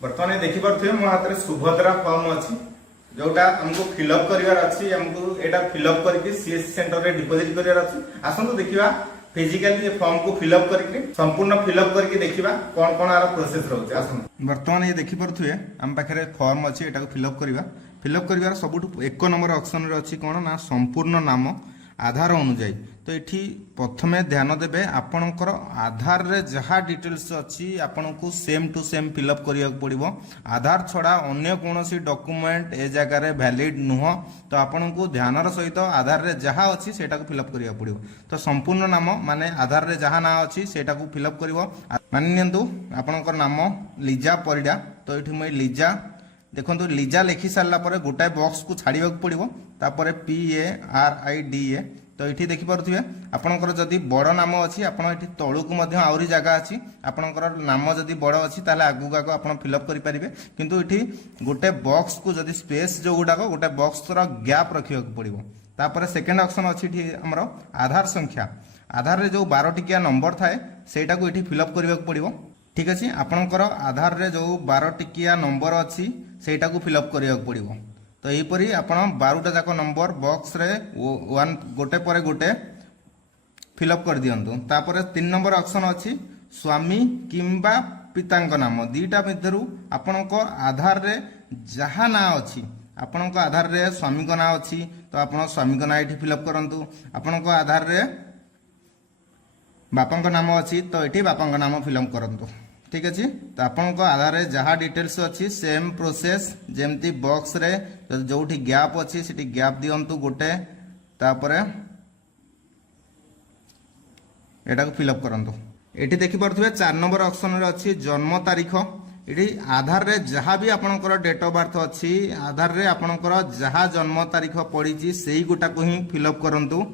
बर्तमान देखि पारथुए मो हाथ में सुभद्रा फॉर्म अच्छी जोटा हमको फिलअप करिवार अच्छी हमको एटा फिलअप करके सीएससी सेंटर रे डिपॉजिट करिवार अच्छी आसंतु देखिबा फिजिकली ये फॉर्म को फिलअप करके संपूर्ण फिलअप करके देखिबा कौन कौन आर प्रोसेस रहउछ आसंतु बर्तमान ये देखि पारथुए हम पाखरे फॉर्म अच्छी एटा को फिलअप करिवार सबुठ एक नंबर ऑप्शन रे अच्छी कोन ना संपूर्ण नाम आधार अनुଯାୟୀ तो ये प्रथमे ध्यान देबे आपणकर आधार रे जहाँ डिटेल्स अच्छी आपको सेम टू सेम फिलअप करिया पड़िबो आधार छड़ा अन्य कोनोसी डॉक्यूमेंट ए जगह रे वैलिड नुह तो आपको ध्यानर सहित आधार रे जहाँ अच्छी सेटा को फिलअप करिया पड़िबो तो संपूर्ण नाम माने आधार रे जहाँ ना अच्छी सेटा को फिलअप करिवो मानि नियंतु आपणकर नाम लीजा परिडा तो ये मैं लीजा देखो लीजा लिखि सारा पर गोटाए बॉक्स को छाड़ा पड़ो तापर PARIDA तो ये देखिपे आपंकर जदि बड़ नाम अच्छी आपड़ तलू आहरी जगह अच्छी आपंकर नाम जदि बड़ अच्छी आगू आग आप फिलअप करेंगे किंतु ये गोटे बॉक्स को जदि स्पेस जो गुड़ाक गोटे बॉक्स गैप रखा पड़ो तापर सेकेंड ऑप्शन अच्छी आमर आधार संख्या आधार रे जो 12 टिकिया नंबर थाए सेटा को ये फिलअप करने पड़ो ठीक अच्छे आपणकर आधार रे जो 12 टिकिया नंबर अच्छी सेटा को फिलअप करिया पड़ो तो यहीपरी आपण 12टा जाक नंबर बॉक्स रे वन गोटे पर गोटे फिलअप कर दियंतु तापर 3 नंबर ऑप्शन अच्छी स्वामी किंबा पितांक नाम दीटा मध्यरु आपणको आधार रे जहाँ ना अच्छी आपणको आधार रे स्वामी को ना अच्छी तो आपण स्वामी को ना ये फिलअप करंतु आपणको आधार रे बापा नाम अच्छी तो ये बापा नाम फिलअप करंतु ठीक अच्छे तो आपको आधार रे जहाँ डिटेल्स अच्छी सेम प्रोसेस जेमती बॉक्स रे जोठी गैप अच्छी सेठी गैप दियंतु गोटे तापर एटा को फिलअप करंतु एठी देखि पारथुबे 4 नंबर ऑप्शन रे अच्छी जन्म तारीख ये आधार रे जहाँ भी आपणकर डेट ऑफ बर्थ अच्छी आधार रे आपणकर जहाँ जन्म तारीख पड़ी से गोटा को ही फिलअप करंतु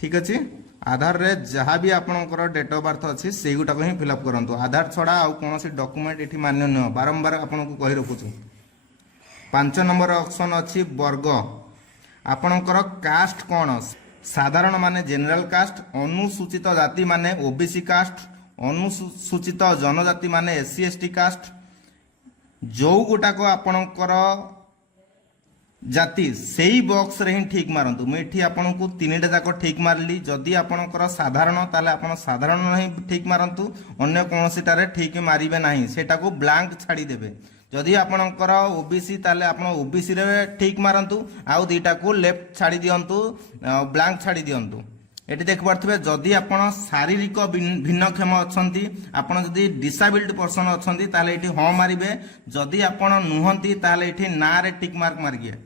ठीक अच्छे आधार रे जहाँ भी आपणकर डेट ऑफ बर्थ अच्छी से गोटा को ही फिलअप करंतु आधार छड़ा आउ कौन डॉक्यूमेंट ये मान्य नुह बारंबार आपको कही रखुछु 5 नंबर ऑप्शन अच्छी वर्ग आपणकर कास्ट कौन साधारण माने जनरल कास्ट अनुसूचित जाति माने ओबीसी कास्ट अनुसूचित जनजाति माने SC ST कास्ट जो गोटा को आपणकर जाति से ही बॉक्स रे ही ठीक मारंतु मुझे आपको 3टा जाक ठीक मारली जदि आपणकर साधारण ताले आपण साधारण ही ठीक मारंतु अन्य कौनसीटारे ठीक मारिबे नाही सेटा को ब्लैंक छाड़ी देबे जदि आपणकर ओबीसी ताले आपण ओबीसी रे ठीक मारंतु आउ दीटा को लेफ्ट छाड़ी दियंतु ब्लैंक छाड़ी दियंतु एटी देख पारथिबे जदि आपण शारीरिक भिन्नक्षम अछंती आपण जदि डिसेबल्ड पर्सन अछंती ताले एटी ह मारिबे जदि आपण नुहंती ताले एटी ना रे टिक मार्क मारिए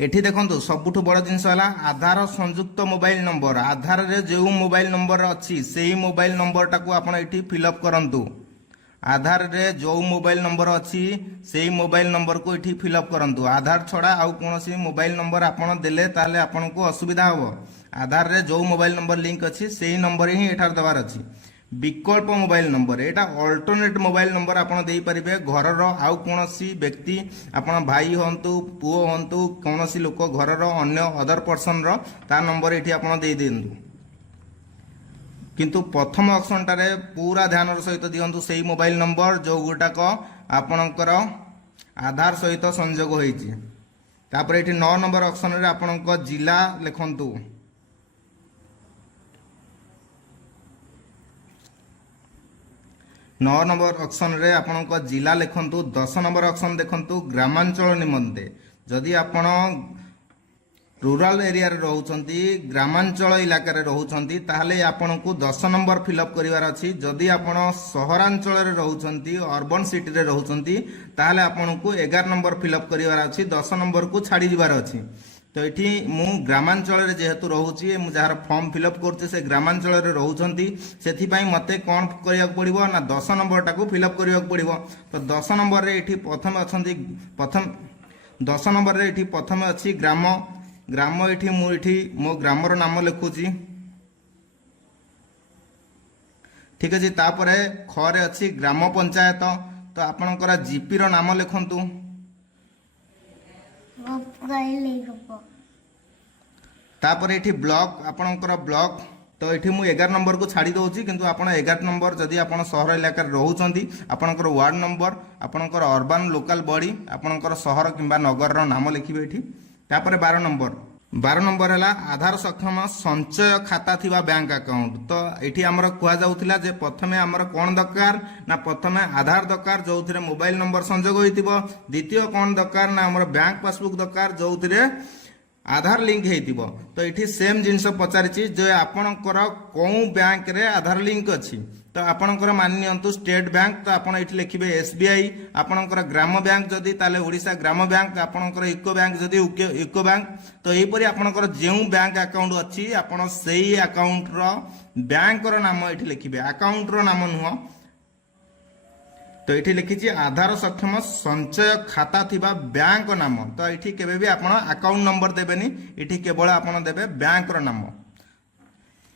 एठी देखंतु सबुठु बड़ जिनस हला आधार संयुक्त मोबाइल नंबर आधार रे जो मोबाइल नंबर अच्छी से ही मोबाइल नंबर टाको आपण एठी फिलअप करंतु आधार रे जो मोबाइल नंबर अच्छी से ही मोबाइल नंबर को एठी फिलअप करंतु आधार छड़ा आउ कोनोसी मोबाइल नंबर आपण देले ताले आपण को असुविधा हो आधार रे जो मोबाइल नंबर लिंक अच्छी से ही नंबर ही एठार दबार अच्छी विकल्प मोबाइल नंबर एटा अल्टरनेट मोबाइल नंबर आपण देई परिबे घरर आउ कोनोसी व्यक्ति आपण भाई हंतु पुओ हंतु कोनोसी लोक घरर अन्य अदर पर्सन रो ता नंबर एठी आपण देई देंतु किंतु प्रथम ऑप्शन टारे पूरा ध्यान सहित दियंतु सेही मोबाइल नंबर जो गुटाक आपणकर आधार सहित संयोग होईची तापर एठी 9 नंबर ऑप्शन रे आपणक जिला लिखंतु 9 नंबर ऑप्शन रे आपणक जिला लिखंतु 10 नंबर ऑप्शन देखंतु ग्रामांचल निमंते जदि आपण रूरल एरिया रे रहउछंती ग्रामांचल इलाका रे रहउछंती ताहले आपन को 10 नंबर फिलअप करिवार अछि जदि आपण सहरांचल रे रहउछंती अर्बन सिटी रे रहउछंती ताहले आपन को 11 नंबर फिलअप करिवार अछि 10 नंबर को छाड़ी दिवार अछि तो एठी मु ग्रामांचल रे जेहेतु रहउछि मु जहार फॉर्म फिलअप करते से ग्रामांचल रे रहउछंती सेथि पई मते कोन करिया पड़िबो ना 10 नंबर टाको फिलअप करिया पड़िबो तो 10 नंबर रे एठी प्रथम अछंती प्रथम 10 नंबर रे एठी प्रथम अछि ग्राम ग्राम ये मो ग्रामर नाम लिखुची ठीक अच्छे तापर खरे अच्छी ग्राम पंचायत तो आपणकर जीपी रो नाम लिखंतु तापर ये ब्लॉक आपणकर ब्लॉक तो ये मुझे 11 नंबर को छाड़ी दूसरी किंतु आप 11 नंबर जदि आप सहर इलाकार रोचंती आपणकर वार्ड नंबर आपणकर अर्बान लोकल बॉडी आपणकर सहर किंबा नगर नाम लिखिबे एठी। तापर 12 नंबर है आधार सक्षम संचय खाता थिबा बैंक अकाउंट। तो ये आमर कह जाउथिला जे प्रथमे आमर कौन दरकार ना प्रथमे आधार दरकार जो थिरे मोबाइल नंबर संजोग होइतिबो, द्वितीय कौन दरकार ना आमर बैंक पासबुक दरकार जो थिरे आधार लिंक हेतिबो। तो ये सेम जिनस पचारिछि जे आपणकर कोउ बैंक रे आधार लिंक अछि। तो आपणकर मान नियंतु स्टेट बैंक तो आपण एठी लिखिबे एसबीआई, आपणकर ग्राम बैंक जदि ताले ओडिशा ग्राम बैंक, आपणकर यूको बैंक जदि यूको बैंक। तो एहीपरि आपणकर जेउ बैंक अकाउंट अछि आपण सेही अकाउंट रो बैंक रो नाम एठी लिखिबे, अकाउंट रो नाम नुह। तो ये लिखी आधार सक्षम संचय खाता थिबा बैंक नाम। तो ये केबे भी आपण अकाउंट नंबर देबेनी, ये केवल आपण देबे बैंक रो नाम।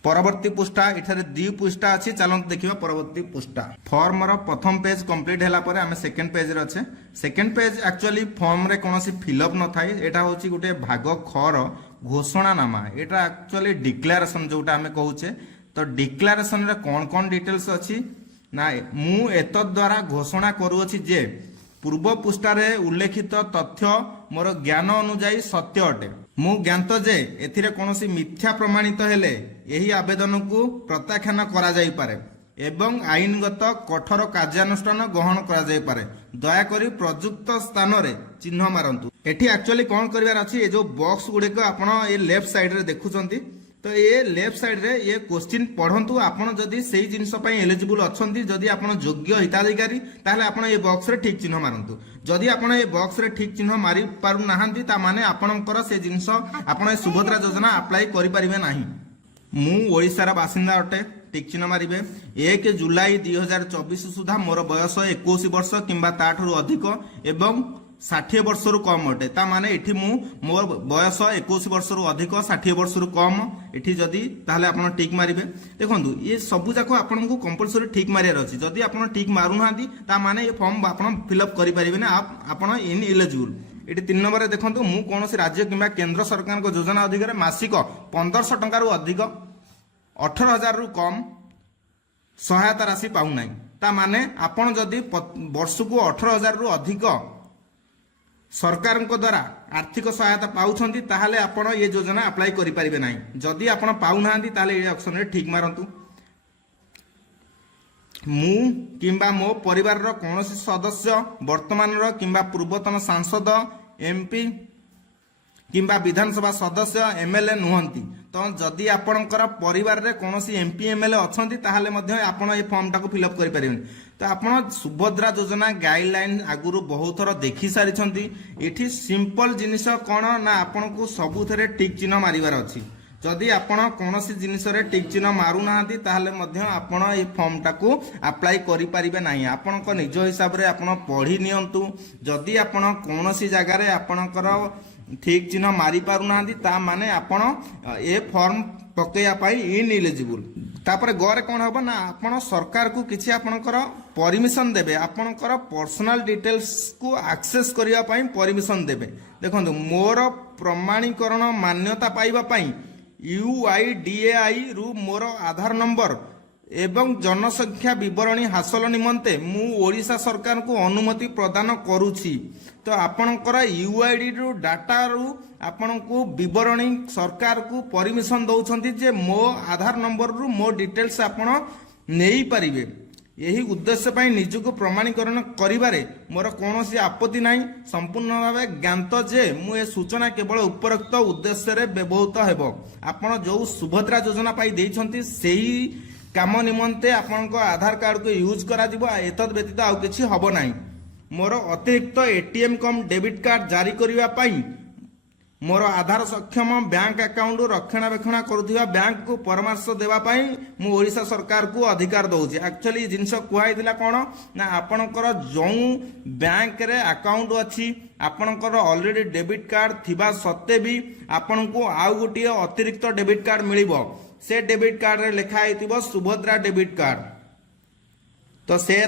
परवर्ती पृष्ठा इठारे 2 पृष्ठा अच्छी चलते देखिबा परवर्ती पृष्ठा। फॉर्म रो प्रथम पेज कंप्लीट हैला परे आमे सेकंड पेज रे अच्छे। सेकंड पेज एक्चुअली फॉर्म रे कोनोसी फिलअप न थाई, एटा होची गुटे भाग ख रो घोषणानामा। एटा एक्चुअली डिक्लेरेशन जोटा आमे कहूचे। तो डिक्लेरेशन रे कोन कोन डिटेल्स अछि ना मु एत द्वारा घोषणा करूअछि जे पूर्व पृष्ठारे उल्लेखित तथ्य मोर ज्ञान अनुसार सत्य अटे। मु ज्ञात जे एथिरे कोनोसी मिथ्या प्रमाणित हेले एही आवेदन को प्रत्याख्यान करा जाई पारे एवं आईनगत कठोर कार्यानुष्ठान ग्रहण करा जाई पारे। दया करी प्रयुक्त स्थान रे चिन्ह मारंतु। एठी एक्चुअली कोन करिवार अछि, ए जो बॉक्स गुडे को आपण ए लेफ्ट साइड रे देखुचंती। तो ये लेफ्ट साइड रे ये क्वेश्चन पढ़ंतु। आपण जदि सेही जिंस पई एलिजिबल अछंती, जदि आपण योग्य हिताधिकारी ताले आपण ये बॉक्स रे ठीक चिन्ह मारंतु। जदि आपण ये बॉक्स रे ठीक चिन्ह मारी पारु नाहंती ता माने आपणकर से जिंस आपण ए सुभद्रा योजना अप्लाई करि परिबे नाही। मु ओडिसा रा बासिंदा अटे, ठीक चिन्ह मारिबे। 1 जुलाई 2024 सुधा मोर बयस 21 वर्ष किंबा ताठू अधिक एवं 60 वर्ष रु कम अटे। ता माने एठी मु मोर बयस 21 वर्ष रु अधिक 60 वर्ष रु कम एठी जदी ताहले आपण ठीक मारिबे। देखंतु ये सब जाको आपण को कंपलसरी ठीक मारियार अछि। जदी आपण ठीक मारु नांदी ता माने ये फॉर्म आपण फिल अप करि परिबे ना, आपण इन एलिजिबल। एठी 3 नंबर रे देखंतु मु कोनोसी राज्य किंबा केंद्र सरकार को योजना अधिकार मासिक 1500 टंका रु अधिक 18000 रु कम सहायता राशि पाउ नाही। ता माने आपण जदी वर्ष को 18000 रु अधिक सरकार को द्वारा आर्थिक सहायता पाउछंती ताहले आपण ये योजना अप्लाई करि परिबे नाही। जदी आपण पाउ नांदी ताहले ए ऑप्शन रे ठीक मारंतु। मु किंबा मो परिवार रो कोनोसी सदस्य वर्तमान रो किंबा पूर्वतन सांसद एमपी किंबा विधानसभा सदस्य एमएलए नुहंती। तो जदि आपणकर परिवार रे कोनोसी एमपी एमएलए अछंती ताहले मध्ये आपण ए फॉर्म टाको फिल अप करि परिबेन। तो आपण सुभद्रा योजना गाइडलाइन आगुरु बहुत थर देखि सारी छंती। एठी सिंपल जिनिस कोन ना आपण को सबुथरे टिक चिन्ह मारिवार अछि। जदि आपण कोनोसी जिनिस रे टिक चिन्ह मारु नाहंती ताहले मध्ये आपण ए फॉर्म टाको अप्लाई करि परिबे नाही। आपण को निज हिसाब रे आपण पढी नियंतु। जदि आपण कोनोसी जगह रे आपणकर ठीक चिन्ह मारी पारु नाहंती ता माने आपण ए फॉर्म पकेया पाई इन एलिजिबल। तापर गरे कोन हबो ना आपण सरकार को किछि आपणकर परमिशन देबे, आपणकर पर्सनल डिटेल्स को एक्सेस करिया पाई परमिशन देबे। देखंतु मोर प्रमाणीकरण मान्यता पाइबा पाई यूआईडीएआई रु मोर आधार नंबर एवं जनसंख्या विवरणी हासिल निमंते मु ओडिशा सरकार को अनुमति प्रदान करूछि। तो आपणकर यूआईडी रु डाटा रु आपण को विवरणी सरकार को परमिशन दउछंती जे मो आधार नंबर रु मो डिटेल्स आपण नेई परिबे। यही उद्देश्य पाई निजको प्रमाणीकरण करिबारे मोर कोनोसी आपत्ति नाही। संपूर्ण भावे ज्ञात जे मु ए सूचना केवल उपरोक्त उद्देश्य रे व्यवहृत हेबो। आपण जो सुभद्रा योजना पाई देइछंती सेही काम निमंते आपण को आधार कार्ड को यूज करा जिवो। एतद व्यतीत आउ किछि हबो नाही। मोर अतिरिक्त एटीएम कम डेबिट कार्ड जारी करिवा पाई मोर आधार सक्षम बैंक अकाउंट रक्षणाबेक्षण करुवा बैंक को परामर्श देवा पाई मु ओडिशा सरकार को अधिकार दउछि। एक्चुअली जिनस कुहाइदिला कोन ना आपणकर जो बैंक रे अकाउंट अछि आपणकर ऑलरेडी डेबिट कार्ड थिबा सत्ते भी आपण को आउ गोटिए अतिरिक्त डेबिट कार्ड मिलिबो। से डेबिट कार्ड रे लिखा आइतिबो सुभद्रा डेबिट कार्ड। तो से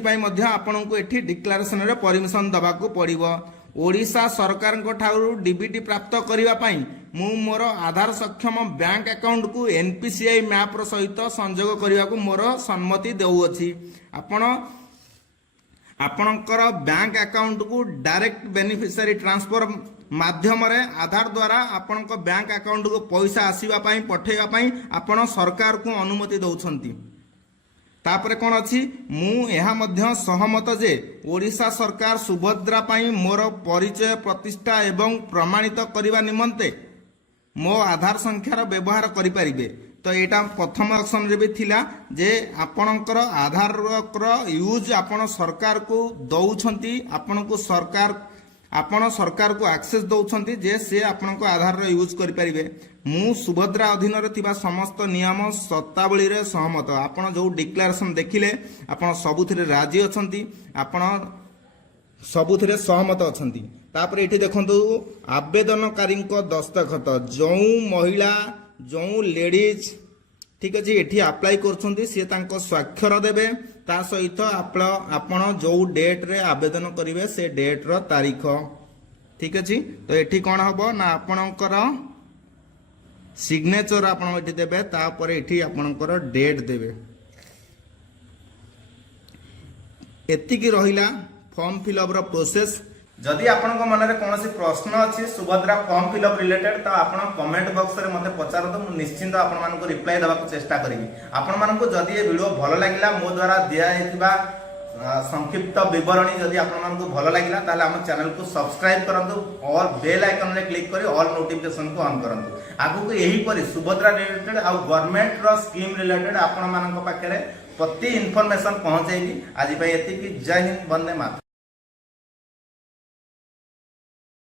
पाई मध्य आपण को एठी डिक्लेरेशन रे परमिशन दबा को पड़िबो। ओडिशा सरकार को ठाउर डीबीटी प्राप्त करिवा पाई मु मोर आधार सक्षम बैंक अकाउंट को एनपीसीआई मैप सहित संयोग करने को मोर सम्मति देउअछि। आपणकर बैंक अकाउंट को डायरेक्ट बेनिफिशियरी ट्रांसफर माध्यम रे आधार द्वारा आपणक बैंक अकाउंट को पैसा आसीबा पई पठेबा पई आपण सरकार को अनुमति दउछंती। तापरे कोन अछि मु एहा मध्य सहमत जे ओडिशा सरकार सुभद्रा पई मोर परिचय प्रतिष्ठा एवं प्रमाणित करने निमंते मो आधार संख्यार व्यवहार करि परिबे। तो यहाँ प्रथम ऑप्शन रे भी थिला जे आपणकर आधार यूज आपण सरकार को दउछंती, आपण को सरकार को एक्सेस दउछंती जे से आपणक आधार यूज करि परिबे। मु सुभद्रा अधीन रे थिबा समस्त नियम सत्तावली रे सहमत। आपण जो डिक्लेरेशन देखिले आपण सबुथिरे राजी अछंती, आपण सबुथिरे सहमत अछंती। तापर एठी देखंतु आवेदनकारी दस्तखत जो महिला जो लेडीज ठीक अच्छे ये अप्लाई कर स्वाक्षर देवे ता सहित आपण जो डेट रे आवेदन करेंगे से डेट रो तारीख ठीक अच्छे। तो ये कौन हम ना आपणकर सिग्नेचर आपण देवे तापर ये आपणकर डेट देवे। एतिकी रहिला फॉर्म फिलअप रो प्रोसेस। जदि आपन मन में कौन प्रश्न अच्छी सुभद्रा फॉर्म फिलअप रिलेटेड तो आप कमेंट बॉक्स में मत पचारत मुझे निश्चिंत आपण को रिप्लाई देवा चेष्टा करी। आपण मानक जदि ये वीडियो भल लगिला मो द्वारा दिया संक्षिप्त विवरणी जदि आपण को भल लगिला ताले हम चैनल को सब्सक्राइब करंतु और बेल आइकन रे क्लिक करी ऑल नोटिफिकेशन को ऑन करंतु। आगु को यही परि सुभद्रा रिलेटेड आ गवर्नमेंट रो स्कीम रिलेटेड आपण मानक पाखरे प्रति इन्फॉर्मेशन पहुंचेबी। आज एतिकी जय हिंद, वंदे मातरम।